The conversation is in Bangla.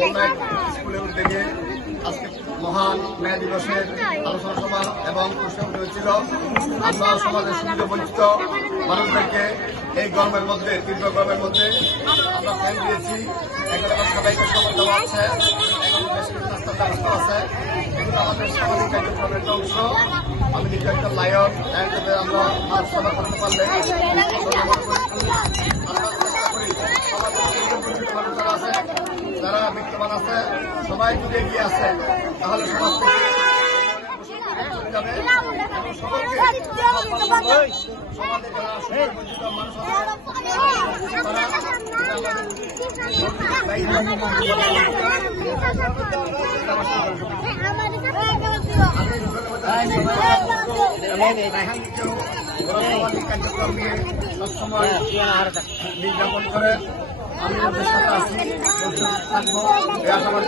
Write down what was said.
স্কুলের উদ্যোগে আজকে মহান ন্যায় দিবসের আলোচনা সভা এবং অনুষ্ঠান হয়েছিল। আমরা সমাজের সুবিধা বঞ্চিত মানুষদেরকে এই গরমের মধ্যে, তীব্র গরমের মধ্যে আমরা ফ্যান দিয়েছি। এখানে সবাইকে সবার দেওয়া আছে, রাস্তার ব্যবস্থা আছে। এগুলো আমাদের সামাজিক কার্যক্রমের একটা অংশ। আমি নিজে একটা লায়ন, একসাথে আমরা মাছ সভা করতে পারলে যারা বিত্তমান আছে সবাই যদি এগিয়ে আসে তাহলে সমাজ যাবে। সমাজে যারা সুবিধাবঞ্চিত মানুষ কার্যক্রম নিয়ে সবসময় বিজ্ঞাপন করে আমি সাথে আছি, থাকবো এই আশাবাদ।